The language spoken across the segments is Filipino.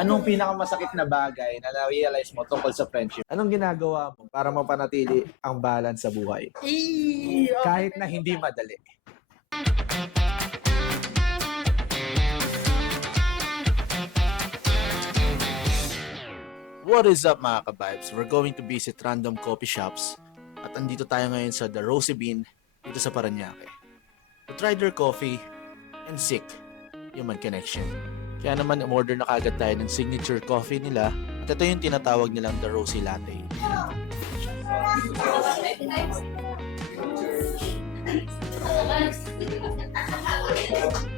Anong pinakamasakit na bagay na na-realize mo tungkol sa friendship? Anong ginagawa mo para mapanatili ang balance sa buhay? Kahit na hindi madali. What is up mga ka-vibes? We're going to visit random coffee shops at andito tayo ngayon sa The Rosy Bean dito sa Parañaque. To try their coffee and seek human connection. Kaya naman umorder na kagad tayo ng signature coffee nila at ito yung tinatawag nilang The Rosy Latte.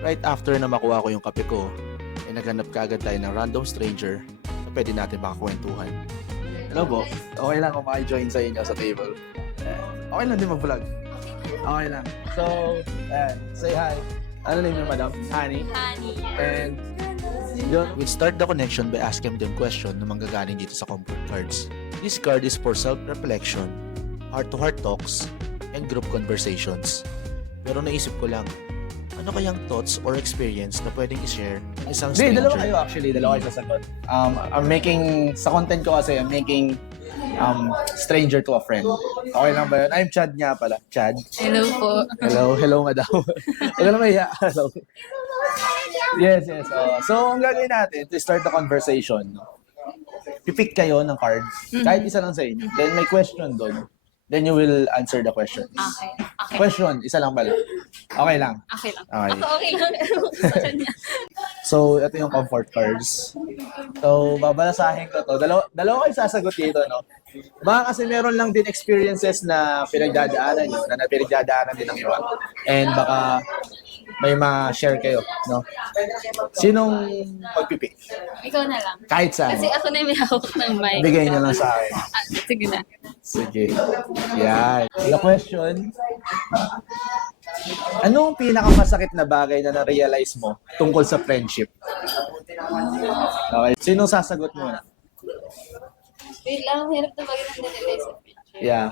Right after na makuha ko yung kape ko, ay naghanap kagad tayo ng random stranger na pwede natin makakwentuhan. Hello po, okay lang kung maki-join sa inyo sa table. Okay lang din mag-vlog. Okay lang. So, say hi. Ano name niyo, madam? Honey. Honey. And we'll start the connection by asking them question na manggagaling dito sa comfort cards. This card is for self-reflection, heart-to-heart talks, and group conversations. Pero naisip ko lang, ano kayang thoughts or experience na pwedeng i-share ng isang stranger? Dalawa kayo actually. Dalawa kayo sasagot. I'm making, sa content ko kasi, I'm making stranger to a friend. Okay lang ba yun? I'm Chad nga pala. Chad. Hello po. Hello madam. Ikaw na mahiya. Hello. Yes. So, ang gagawin natin to start the conversation, pipick kayo ng card. Kahit isa lang sa inyo. Then may question doon. Then you will answer the question. Okay. Question, isa lang pala. Okay lang. Okay lang. Okay. Ako okay lang. Sa kanya. So, ito yung comfort cards. So, babalasahin ko to. Dalawa kayo sasagot dito, no? Baka kasi meron lang din experiences na pinagdadaanan nyo, na pinagdadaanan din ng iba. And baka may ma-share kayo, no? Sinong magpipick? Ikaw na lang. Kahit saan. Kasi ako na yung may hawak ng mic. Bigay nyo lang sa akin. Sige na. Sige. Yan. The question, anong pinakamasakit na bagay na na-realize mo tungkol sa friendship? Okay. Sinong sasagot muna? Wait lang, hirap na bagay ng nililay sa picture. Yeah.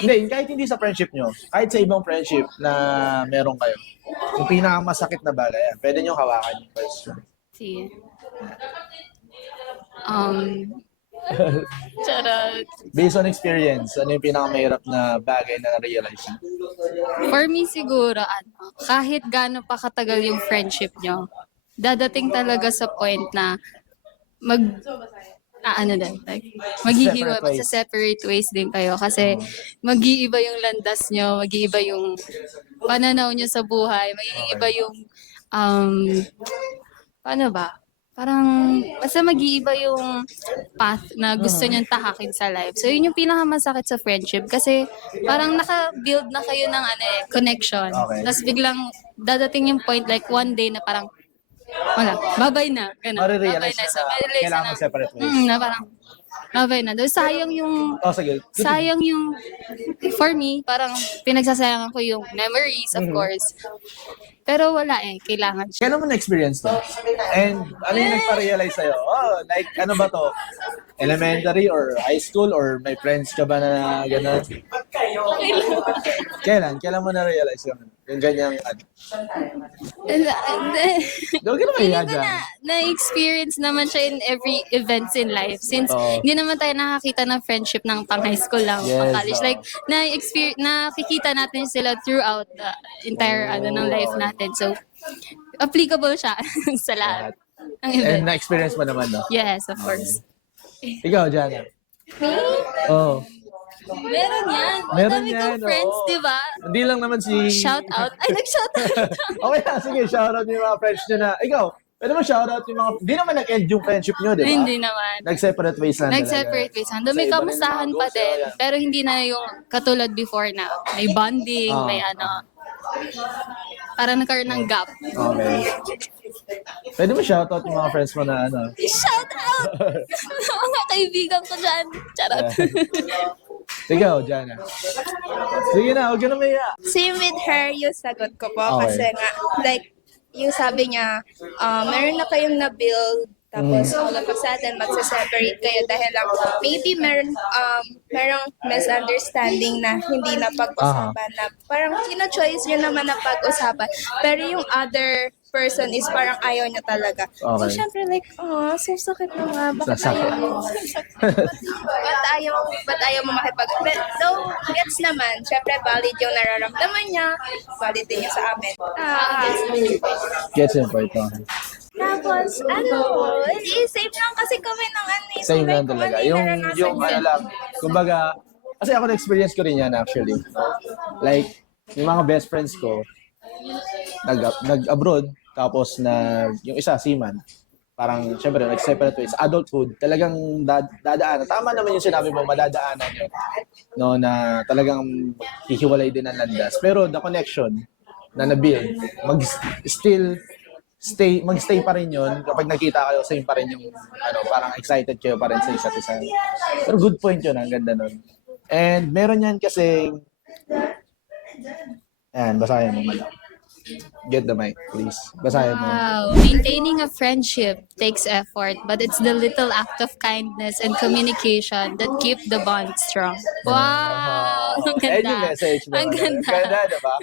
Hindi, kahit hindi sa friendship nyo, kahit sa ibang friendship na meron kayo, yung pinakamasakit na bagay, yan, pwede nyo hawakan yung question. Sige. Charot. Based on experience, ano yung pinakamahirap na bagay na na-realize nyo? For me siguro, kahit gaano pa katagal yung friendship nyo, dadating talaga sa point na maghihiwa, Separate ways. magsa-separate ways din kayo kasi mag-iiba yung landas nyo, mag-iiba yung pananaw nyo sa buhay, mag-iiba yung, paano ba? Parang, basta mag-iiba yung path na gusto nyong tahakin sa life. So, yun yung pinakamasakit sa friendship kasi parang naka-build na kayo ng connection. Okay. Tapos biglang dadating yung point like one day na parang, wala, babay na. Ganun. Marirealize Babay na So, ma-realize kailangan na. mag-separate ways. Na parang, babay na. Doon sayang yung, Oh, sige. sayang yung, for me, parang pinagsasayangan ko yung memories, of course. Pero wala kailangan siya. Kailan mo na-experience to? And ano yung nagpa-realize sa'yo? Oh, like, ano ba to? Elementary or high school or may friends ka ba na gano'n? Kailan mo na-realize yung ganyang ano? Huwag ka na mahiya dyan. Na-experience naman siya in every events in life. Since hindi naman tayo nakakita ng friendship ng pang high school lang, Yes, pang college. Like, nakikita natin sila throughout the entire ng life natin. So, applicable siya sa lahat ng And event. na-experience mo naman, no? Yes, of course. Ikaw, Jana. Oh. Meron yan. Meron Madami yan, kong friends, oo. di ba? Hindi lang naman si... Shout out. Ay, nag-shout out. Okay na, sige, shoutout yung mga friends nyo na... Ikaw, pwede mo shoutout yung mga... Hindi naman nag-end yung friendship nyo, di ba? Hindi naman. Nag-separate ways lang Nag-separate ways. May Sa iba rin kamustahan mga pa goals, din. yan. Pero hindi na yung katulad before na may bonding, Ah. may parang nagkaroon ng gap. Okay. Pwede mo shoutout yung mga friends mo na ano? Shout out! Mga kaibigan ko dyan. Charot. Ikaw, Jana. Sige na, huwag ka na maya. Same with her, yung sagot ko po. Okay. Kasi nga, like, yung sabi niya, meron na kayong na-build Tapos all of a sudden, magsa-separate kayo dahil lang maybe merong misunderstanding na hindi na pag-usapan na parang choice nyo naman na pag-usapan. Pero yung other person is parang ayaw niya talaga. So, Okay. syempre like, oh, so sakit na nga. Bakit Sasakit. ba't ayaw mo makipag... But, though, gets naman. Syempre, valid yung nararamdaman niya. Valid din yung sa amin. Gets yung point. Okay. Tapos, safe lang kasi kami ng ano eh. Same Like, lang kung talaga. ano Yung naranasan niya. ano lang, kumbaga, kasi ako na-experience ko rin yan actually. Like, yung mga best friends ko, nag-abroad, tapos yung isa, seaman, parang, syempre, nag-separate ways. Adulthood, talagang dadaanan. Tama naman yung sinabi mo, madadaanan yun. No, na talagang hihiwalay din ang landas. Pero the connection na na-build, magstay pa rin yun. Kapag nakita kayo, same pa rin yung, parang excited kayo pa rin sa isa't isa. Pero good point yun, ang ganda nun. And meron yan kasi, basahin mo, madam. Get the mic, please. Basahin mo. Wow. Maintaining a friendship takes effort, but it's the little act of kindness and communication that keep the bond strong. Wow! Ang And yung ganda. message mo. Ang ganda. Ganda, diba?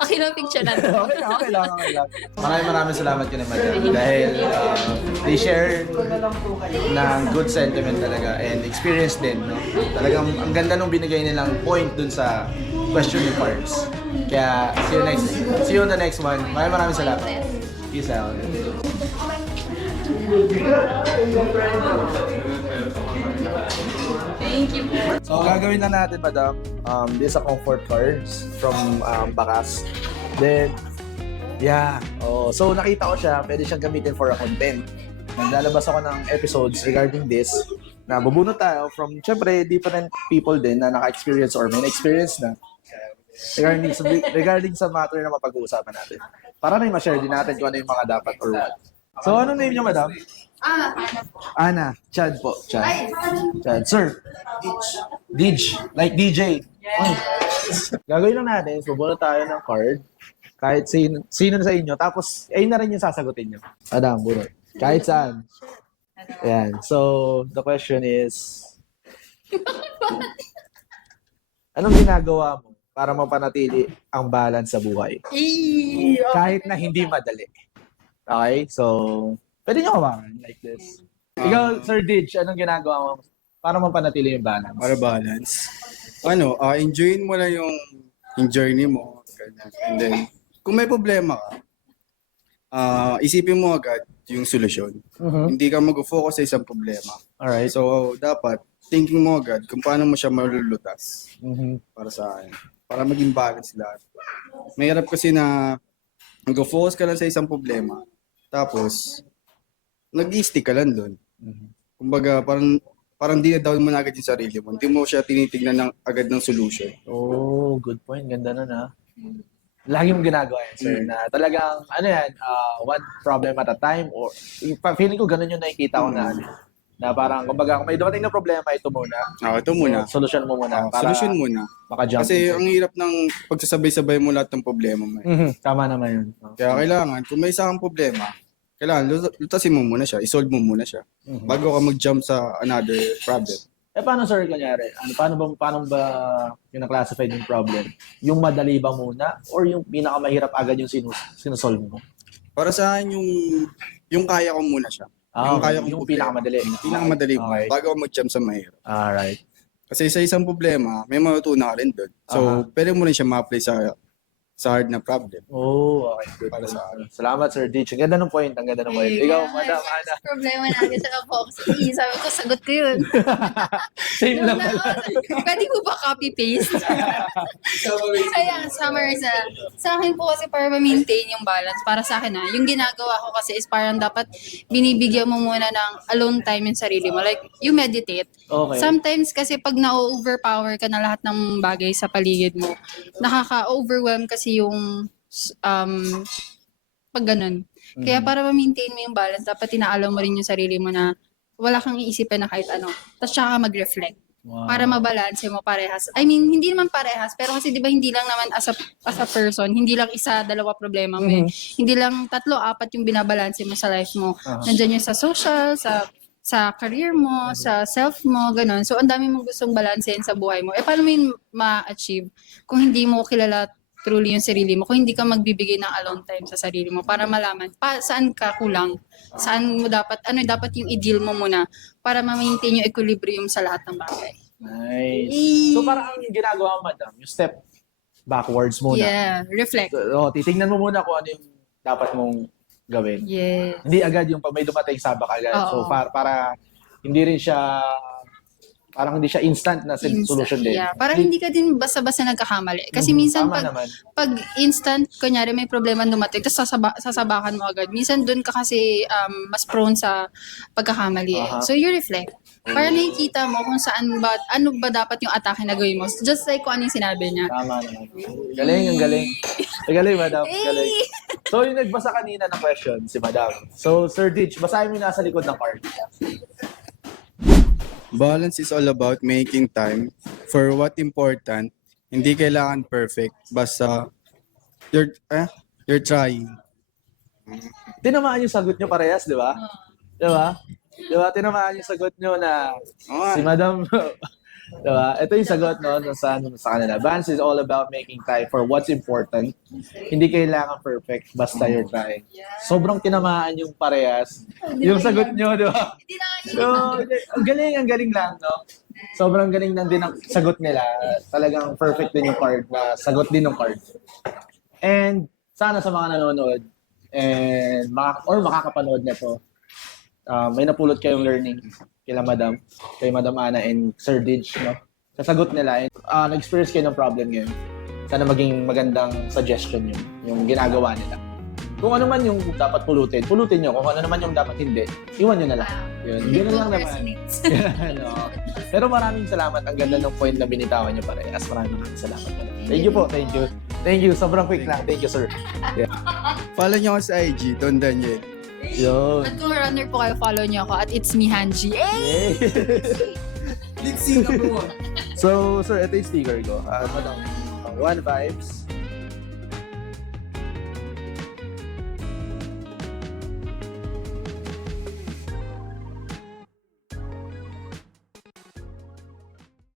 Okay lang picture natin. Okay lang. Maraming salamat kay madam dahil they share ng good sentiment talaga and experience din, no? Talagang ang ganda nung binigay nilang point dun sa question yung parts. Kaya see you on the next one. Maraming salamat. Peace out. Thank you. So, gagawin na natin, madam, this a comfort cards from Bakas. Then, so nakita ko siya, pwede siyang gamitin for a content. Naglalabas ako ng episodes regarding this na bubunot tayo from, syempre, different people din na naka-experience or may na-experience na regarding sa matter na mapag-uusapan natin. Para na ma-share din natin kung ano yung mga dapat or what. So, ano name niyo, madam? Ana. Chad po. Chad. Sir. Dij. Like DJ. Ay. Gagawin lang natin. Bubunot tayo ng card. Kahit sino sa inyo. Tapos, ayun na rin yung sasagutin nyo. Madam, bunot. Kahit saan. Ayan. So, the question is, anong ginagawa mo para mapanatili ang balance sa buhay? Kahit na hindi madali. Okay? So, pwede nyo hawakan like this. Ikaw, Sir Dij, anong ginagawa mo para mapanatili yung balance? Para balance. Enjoyin mo lang yung journey mo. Ganyan. And then, kung may problema ka, isipin mo agad yung solusyon. Hindi ka mag-focus sa isang problema. Alright. So, dapat, thinking mo agad kung paano mo siya malulutas Mhm. para sa akin. Para maging balance lahat. Mahirap kasi na mag-focus ka lang sa isang problema. Tapos, nag-i-stick ka lang doon. Kumbaga, parang di-down mo na agad yung sarili mo. Hindi mo siya tinitignan agad ng solution. Oh, good point. Ganda nun, ha? Lagi mong ginagawa yan, sir, na talagang, one problem at a time, or feeling ko ganun yung nakikita ko na parang, kumbaga, kung may dumating na problema, ito muna. Ito muna. Solusyon mo muna. Para Solusyon muna. maka-jump. Kasi ang hirap ng pagsasabay-sabay mo lahat ng problema mo. Tama naman yun. Kaya kailangan, kung may isang problema, kailangan lutasin mo muna siya, isolve mo muna siya, bago ka mag-jump sa another problem. Paano, sir, kunyari? Paano ba yung na-classified yung problem? Yung madali ba muna? Or yung pinakamahirap agad yung sinusolve mo? Para sa akin, yung kaya ko muna siya. Yung kaya kong yung problema. pinakamadali. Pinakamadali mo, Okay. bago ka mag-jump sa mahirap. Alright. Kasi sa isang problema, may matutunan ka rin doon. So, pwede mo rin siya ma-apply sa hard na problem. Oh, okay. Good. Para sa akin. Salamat, Sir Ditch. Ang ganda ng point. Ikaw, Madam Ana. Problema natin sa focus. Sabi ko, sagot ko yun. Same lang pala. Pwede mo ba copy-paste? Kaya, summarize na. Sa akin po kasi para ma-maintain yung balance, para sa akin yung ginagawa ko kasi is parang dapat binibigyan mo muna ng alone time yung sarili mo. Like, you meditate. Okay. Sometimes kasi pag na-overpower ka na lahat ng bagay sa paligid mo, nakaka-overwhelm kasi yung pag ganun. Kaya para ma-maintain mo yung balance, dapat inaalam mo rin yung sarili mo na wala kang iisipin na kahit ano. Tapos tsaka ka mag-reflect. Wow. para mabalanse mo parehas. I mean, hindi naman parehas, pero kasi 'di ba hindi lang naman as a person, hindi lang isa, dalawa problema mo. Hindi lang tatlo, apat yung binabalanse mo sa life mo. Nandiyan yung sa social, sa career mo, sa self mo, ganun. So, ang dami mong gustong balansehin sa buhay mo. Paano mo yun ma-achieve kung hindi mo kilala truly yung sarili mo, kung hindi ka magbibigay ng alone time sa sarili mo para malaman saan ka kulang, saan mo dapat, ano dapat yung i-deal mo muna para ma-maintain yung equilibrium sa lahat ng bagay. Nice. So parang ang ginagawa mo, madam, yung step backwards muna. Yeah, reflect. So, titingnan mo muna kung ano yung dapat mong gawin. Yeah. Hindi agad yung pag may dumating sabak agad. Oo. So para hindi rin siya parang hindi siya instant na solution din. Yeah, para hindi ka din basta-basta nagkakamali. Kasi minsan Tama naman. pag instant, kunyari may problema dumating, tapos sasabakan mo agad. Minsan doon ka kasi mas prone sa pagkakamali. Aha. So you reflect. Para nakikita mo kung ano ba dapat yung atake na gawin mo. Just like kung ano yung sinabi niya. Tama naman. Galing, ang galing. Ang galing, madam. Galing. So, yung nagbasa kanina ng question, si madam. So, Sir Ditch, basahin mo yung nasa likod ng card. Balance is all about making time for what important. Hindi kailangan perfect. Basta you're trying. Tinamaan yung sagot nyo parehas, di ba? Di ba? Di ba? Tinamaan yung sagot nyo na si madam. Di ba? Ito yung sagot no, sa kanila. Balance is all about making time for what's important. Hindi kailangan perfect, basta you're trying. Sobrang tinamaan yung parehas. Yung sagot nyo, di ba? So, ang galing lang, no? Sobrang galing lang din ang sagot nila. Talagang perfect din yung card na sagot din ng card. And sana sa mga nanonood and makakapanood nito, may napulot kayong learning kay Madam Ana and Sir Didge, no? Sa sagot nila, nag-experience kayo ng problem ngayon. Sana maging magandang suggestion yun, yung ginagawa nila. Kung ano man yung dapat pulutin nyo. Kung ano naman yung dapat hindi, iwan nyo na lang. Yun lang naman. No. Pero maraming salamat. Ang ganda ng point na binitawan nyo parehas. Maraming salamat. Thank you po. Thank you. Thank you. Sobrang quick lang. Thank you, sir. Follow niyo ako sa IG, Don Daniel. Yun. At kung runner po kayo, follow niyo ako at it's me, Hanji. Lipsy number 1. So, sir, ito yung sticker ko. One vibes.